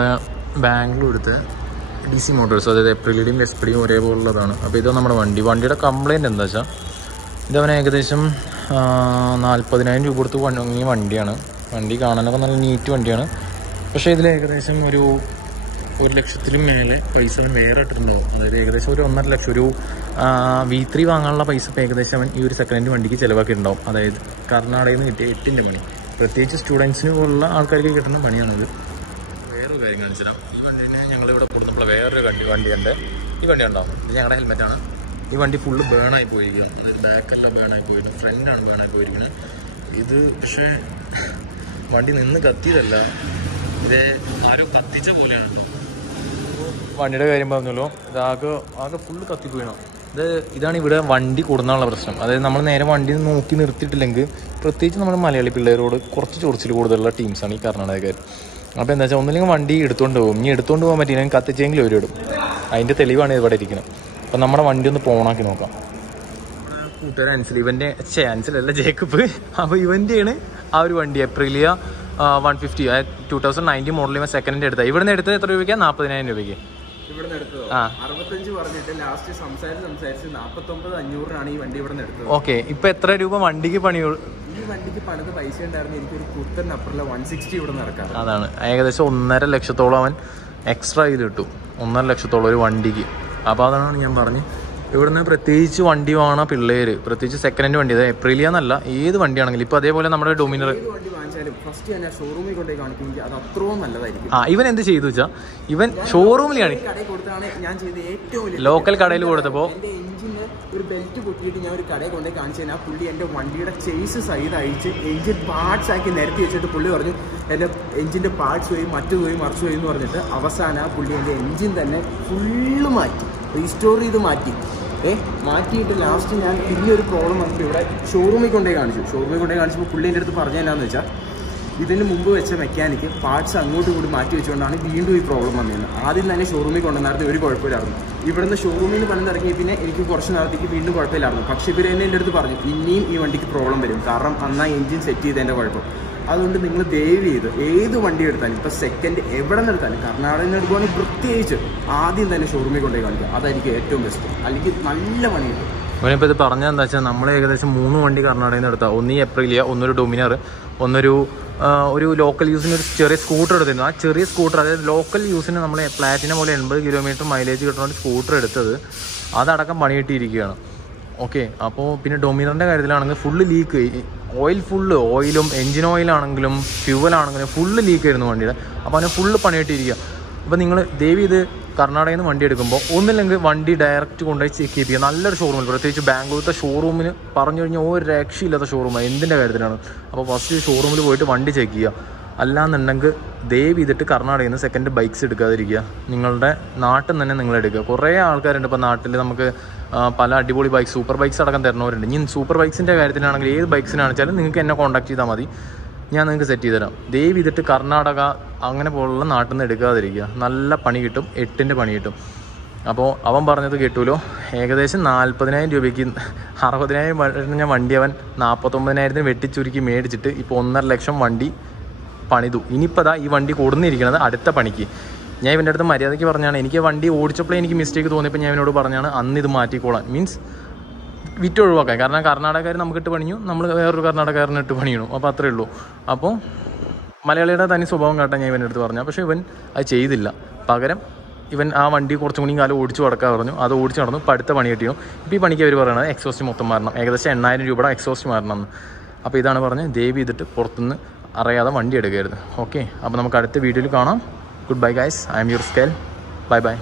നമ്മുടെ ബാംഗ്ലൂരത്തെ DC Motors, അതായത് എപ്രിലിയും എസ്പിഡിയും ഒരേപോലുള്ളതാണ്. അപ്പോൾ ഇത് നമ്മുടെ വണ്ടിയുടെ കംപ്ലയിൻറ്റ് എന്താ വെച്ചാൽ ഇതവന് ഏകദേശം 40,000 രൂപ കൊടുത്ത് വാങ്ങിയ വണ്ടിയാണ്. വണ്ടി കാണാനൊക്കെ നല്ല നീറ്റ് വണ്ടിയാണ്. പക്ഷേ ഇതിൽ ഏകദേശം ഒരു 1,00,000 മേലെ പൈസ അവൻ വേറെ ഇട്ടിട്ടുണ്ടാവും. അതായത് ഏകദേശം ഒരു 1.5 ലക്ഷം, ഒരു V3 വാങ്ങാനുള്ള പൈസ ഇപ്പോൾ ഏകദേശം അവൻ ഈ ഒരു സെക്കൻഡ് ഹാൻഡ് വണ്ടിക്ക് ചിലവാക്കിയിട്ടുണ്ടാവും. അതായത് കർണാടകയിൽ നിന്ന് കിട്ടിയ 8ൻ്റെ പണി, പ്രത്യേകിച്ച് സ്റ്റുഡൻസിന് പോലുള്ള ആൾക്കാർക്ക് കിട്ടുന്ന പണിയാണിത്. വേറൊരു കാര്യം കാണിച്ചിടാം. ഈ വണ്ടീനെ ഞങ്ങളിവിടെ കൊടുത്തപ്പോൾ വേറൊരു വണ്ടിയുണ്ട്. ഈ വണ്ടി ഉണ്ടാവും, ഇത് ഞങ്ങളുടെ ഹെൽമെറ്റാണ്. ഈ വണ്ടി ഫുള്ള് ബേണായി പോയിരിക്കണം. അത് ബാക്കെല്ലാം ബേണായി പോയിരുന്നു, ഫ്രണ്ടാണ് ബേണായി പോയിരിക്കുന്നത്. ഇത് പക്ഷേ വണ്ടി നിന്ന് കത്തിയതല്ല, ഇത് ആരും കത്തിച്ച പോലെയാണ് കേട്ടോ. വണ്ടിയുടെ കാര്യം പറഞ്ഞല്ലോ, ആകെ ഫുള്ള് കത്തിപ്പോയണം. ഇതാണ് ഇവിടെ വണ്ടി കൊടുക്കാനുള്ള പ്രശ്നം. അതായത് നമ്മൾ നേരെ വണ്ടി നോക്കി നിർത്തിയിട്ടില്ലെങ്കിൽ, പ്രത്യേകിച്ച് നമ്മുടെ മലയാളി പിള്ളേരോട് കുറച്ച് ചൊറിച്ചിൽ കൂടുതലുള്ള ടീംസാണ് ഈ കർണാടകക്കാർ. അപ്പോൾ എന്താ വെച്ചാൽ ഒന്നില്ലെങ്കിൽ വണ്ടി എടുത്തുകൊണ്ട് പോകും, ഇനി എടുത്തുകൊണ്ട് പോകാൻ പറ്റിയില്ലെങ്കിൽ കത്തിച്ചെങ്കിലും ഒരു ഇടും. അതിൻ്റെ തെളിവാണ് ഇവിടെ ഇരിക്കുന്നത്. അപ്പം നമ്മുടെ വണ്ടി ഒന്ന് ഓണാക്കി നോക്കാം. കൂട്ടുകാരൻ അൻസലല്ല ജേക്കബ്. അപ്പോൾ ഇവൻ്റെയാണ് ആ ഒരു വണ്ടി, എപ്രിലിയ 150, 2019 മോഡൽ. ഇവൻ സെക്കൻഡ് ഹാൻഡ് എടുത്തത്. ഇവിടെ നിന്ന് എടുത്തത് എത്ര രൂപയ്ക്കാണ്? 40,000 രൂപയ്ക്ക്. ഇവിടെ നിന്ന് എടുത്തത് 65 പറഞ്ഞിട്ട് ലാസ്റ്റ് സംസാരിച്ച് 49,500 ഈ വണ്ടി ഇവിടെ നിന്ന് എടുത്തത്. ഓക്കെ, ഇപ്പൊ എത്ര രൂപ വണ്ടിക്ക് പണിയുള്ളൂ? ഈ വണ്ടിക്ക് പണിത് പൈസ ഉണ്ടായിരുന്നു എനിക്കൊരു കുത്തനപ്പുറം 160 ഇവിടെ നടക്കാം. അതാണ് ഏകദേശം 1.5 ലക്ഷത്തോളം അവൻ എക്സ്ട്രാ ചെയ്ത് കിട്ടും. 1.5 ലക്ഷത്തോളം ഒരു വണ്ടിക്ക്. അപ്പോൾ അതാണ് ഞാൻ പറഞ്ഞു, ഇവിടുന്ന് പ്രത്യേകിച്ച് വണ്ടി വാങ്ങണ പിള്ളേര്, പ്രത്യേകിച്ച് സെക്കൻഡ് ഹാൻഡ് വണ്ടി, അതായത് എപ്രിലിയ എന്നല്ല, ഏത് വണ്ടിയാണെങ്കിലും. ഇപ്പോൾ അതേപോലെ നമ്മുടെ ഡൊമിനർ ഷോറൂമിൽ കൊണ്ടേ കാണിക്കുമെങ്കിൽ അത് അത്രയും നല്ലതായിരിക്കും. ഇവൻ എന്ത് ചെയ്തു വെച്ചാൽ ഇവൻ ഷോറൂമിൽ ഞാൻ ചെയ്ത ഏറ്റവും ലോക്കൽ കടയിൽ കൊടുത്തപ്പോൾ എൻ്റെ എഞ്ചിന് ഒരു ബെൽറ്റ് പൊട്ടിയിട്ട് ഞാൻ ഒരു കടയിൽ കൊണ്ടേ കാണിച്ചു കഴിഞ്ഞാൽ പുള്ളി എൻ്റെ വണ്ടിയുടെ ചേസ് സൈഡ് അഴിച്ച് എഞ്ചിൻ പാർട്സ് ആക്കി നിരത്തി വെച്ചിട്ട് പുള്ളി പറഞ്ഞു എൻ്റെ എഞ്ചിൻ്റെ പാർട്സ് പോയി മറിച്ചു പോയി എന്ന് പറഞ്ഞിട്ട് അവസാനം പുള്ളി എൻ്റെ എഞ്ചിൻ തന്നെ ഫുള്ള് മാറ്റി, റീസ്റ്റോർ ചെയ്ത് മാറ്റിയിട്ട് ലാസ്റ്റ് ഞാൻ പിന്നെ ഒരു പ്രോബ്ലം വന്നിട്ട് ഇവിടെ ഷോറൂമിൽ കൊണ്ടേ കാണിച്ചപ്പോൾ പുള്ളി എൻ്റെ അടുത്ത് പറഞ്ഞു എന്നാന്ന് വെച്ചാൽ ഇതിന് മുമ്പ് വെച്ച മെക്കാനിക്ക് പാർട്സ് അങ്ങോട്ടും കൂടി മാറ്റി വെച്ചുകൊണ്ടാണ് വീണ്ടും ഈ പ്രോബ്ലം വന്നത്. ആദ്യം തന്നെ ഷോറൂമിൽ കൊണ്ടുവന്നായിരുന്നു ഒരു കുഴപ്പമില്ലായിരുന്നു. ഇവിടുന്ന് ഷോറൂമിൽ നിന്ന് പണിതിറങ്ങി പിന്നെ എനിക്ക് കുറച്ച് നാളത്തേക്ക് വീണ്ടും കുഴപ്പമില്ലായിരുന്നു. പക്ഷേ ഇവർ തന്നെ എൻ്റെ അടുത്ത് പറഞ്ഞു ഇനിയും ഈ വണ്ടിക്ക് പ്രോബ്ലം വരും, കാരണം അന്നാ എഞ്ചിൻ സെറ്റ് ചെയ്തതിൻ്റെ കുഴപ്പം. അതുകൊണ്ട് നിങ്ങൾ ദയവ് ചെയ്ത് ഏത് വണ്ടി എടുത്താലും, ഇപ്പോൾ സെക്കൻഡ് എവിടെ നിന്ന് എടുത്താലും, കർണാടകയിൽ നിന്ന് എടുക്കുകയാണെങ്കിൽ പ്രത്യേകിച്ച് ആദ്യം തന്നെ ഷോറൂമിൽ കൊണ്ടുപോയി കാണിക്കുക. അതായിരിക്കും ഏറ്റവും ബെസ്റ്റ്. അല്ലെങ്കിൽ നല്ല പണി കിട്ടും. അവനിപ്പോൾ ഇത് പറഞ്ഞാൽ എന്താ വെച്ചാൽ നമ്മൾ ഏകദേശം 3 വണ്ടി കർണാടകയിൽ നിന്ന് എടുത്താൽ, ഒന്ന് ഈ എപ്രിലിയ, ഒന്നൊരു ഡൊമിനർ, ഒരു ലോക്കൽ യൂസിന് ഒരു ചെറിയ സ്കൂട്ടർ എടുത്തിരുന്നു. ആ ചെറിയ സ്കൂട്ടർ, അതായത് ലോക്കൽ യൂസിന് നമ്മൾ പ്ലാറ്റിനം പോലെ 80 കിലോമീറ്റർ മൈലേജ് കിട്ടുന്ന ഒരു സ്കൂട്ടർ എടുത്തത്, അതടക്കം പണി കിട്ടിയിരിക്കുകയാണ്. ഓക്കെ, അപ്പോൾ പിന്നെ ഡൊമിനറിൻ്റെ കാര്യത്തിലാണെങ്കിൽ ഫുള്ള് ലീക്ക്, ഓയിലും എൻജിൻ ഓയിലാണെങ്കിലും ഫ്യൂവലാണെങ്കിലും ഫുള്ള് ലീക്ക് ആയിരുന്നു വണ്ടിയുടെ. അപ്പോൾ അതിന് ഫുള്ള് പണി കിട്ടിയിരിക്കുക. അപ്പോൾ നിങ്ങൾ ദയവ് ഇത് കർണാടകയിൽ നിന്ന് വണ്ടി എടുക്കുമ്പോൾ ഒന്നില്ലെങ്കിൽ വണ്ടി ഡയറക്റ്റ് കൊണ്ടുപോയി ചെക്ക് ചെയ്യിപ്പിക്കുക നല്ലൊരു ഷോറൂമിൽ. പ്രത്യേകിച്ച് ബാംഗ്ലൂരത്തെ ഷോറൂമിന് പറഞ്ഞു കഴിഞ്ഞാൽ ഒരു രക്ഷയില്ലാത്ത ഷോറൂമാണ് എന്തിൻ്റെ കാര്യത്തിലാണ്. അപ്പോൾ ഫസ്റ്റ് ഷോറൂമിൽ പോയിട്ട് വണ്ടി ചെക്ക് ചെയ്യുക. അല്ലാന്നുണ്ടെങ്കിൽ ദയവ് ചെയ്തിട്ട് കർണാടകയിൽ നിന്ന് സെക്കൻഡ് ബൈക്സ് എടുക്കാതിരിക്കുക. നിങ്ങളുടെ നാട്ടിൽ തന്നെ നിങ്ങൾ എടുക്കുക. കുറേ ആൾക്കാരുണ്ട് ഇപ്പോൾ നാട്ടിൽ, നമുക്ക് പല അടിപൊളി ബൈക്സ്, സൂപ്പർ ബൈക്സ് അടക്കം തരുന്നവരുണ്ട്. ഇനി സൂപ്പർ ബൈക്സിൻ്റെ കാര്യത്തിലാണെങ്കിൽ ഏത് ബൈക്സിനാണെച്ചാലും നിങ്ങൾക്ക് എന്നെ കോൺടാക്ട് ചെയ്താൽ മതി, ഞാൻ നിങ്ങൾക്ക് സെറ്റ് ചെയ്ത് തരാം. ദയവ് ചെയ്തിട്ട് കർണാടക അങ്ങനെ പോലുള്ള നാട്ടിൽ നിന്ന് എടുക്കാതിരിക്കുക. നല്ല പണി കിട്ടും, 8ൻ്റെ പണി കിട്ടും. അപ്പോൾ അവൻ പറഞ്ഞത് കേട്ടുമല്ലോ, ഏകദേശം 40,000 രൂപയ്ക്ക് 60,000 ഞാൻ വണ്ടി അവൻ 49,000 വെട്ടിച്ചുരുക്കി മേടിച്ചിട്ട് ഇപ്പോൾ 1.5 ലക്ഷം വണ്ടി പണിതു. ഇനിയിപ്പോൾ ഈ വണ്ടി കൊടുന്നിരിക്കുന്നത് അടുത്ത പണിക്ക്. ഞാൻ ഇവൻ്റെ അടുത്ത് മര്യാദയ്ക്ക് പറഞ്ഞാണ്, എനിക്ക് വണ്ടി ഓടിച്ചപ്പോഴേ എനിക്ക് മിസ്റ്റേക്ക് തോന്നിയപ്പോൾ ഞാൻ ഇവനോട് പറഞ്ഞാണ് അന്ന് ഇത് മാറ്റിക്കോളാൻ, മീൻസ് വിറ്റ് ഒഴിവാക്കാൻ. കാരണം കർണാടകക്കാർ നമുക്കിട്ട് പണിയും, നമ്മൾ വേറൊരു കർണാടകക്കാരന് ഇട്ട് പണിയണം. അപ്പോൾ അത്രയേ ഉള്ളൂ. അപ്പോൾ മലയാളിയുടെ തനി സ്വഭാവം കാട്ടാൻ ഞാൻ ഇവൻ്റെ അടുത്ത് പറഞ്ഞു. പക്ഷേ ഇവൻ അത് ചെയ്തില്ല. പകരം ഇവൻ ആ വണ്ടി കുറച്ചും കൂടി കാലം ഓടിച്ച് കൊടുക്കാൻ പറഞ്ഞു. അത് ഓടിച്ച് നടന്നു. ഇപ്പോൾ അടുത്ത പണി കിട്ടിയോ. ഇപ്പോൾ ഈ പണിക്ക് അവർ പറയണത് എക്സോസ്റ്റ് മൊത്തം മാറണം, ഏകദേശം 8,000 രൂപയുടെ എക്സോസ്റ്റ് മാറണം എന്ന്. അപ്പോൾ ഇതാണ് പറഞ്ഞത്, ദയവ് ചെയ്തിട്ട് പുറത്തുനിന്ന് അറിയാതെ വണ്ടി എടുക്കരുത്. ഓക്കെ, അപ്പോൾ നമുക്ക് അടുത്ത വീഡിയോയിൽ കാണാം. Good bye guys, I M your സ്കെൽ. Bye bye.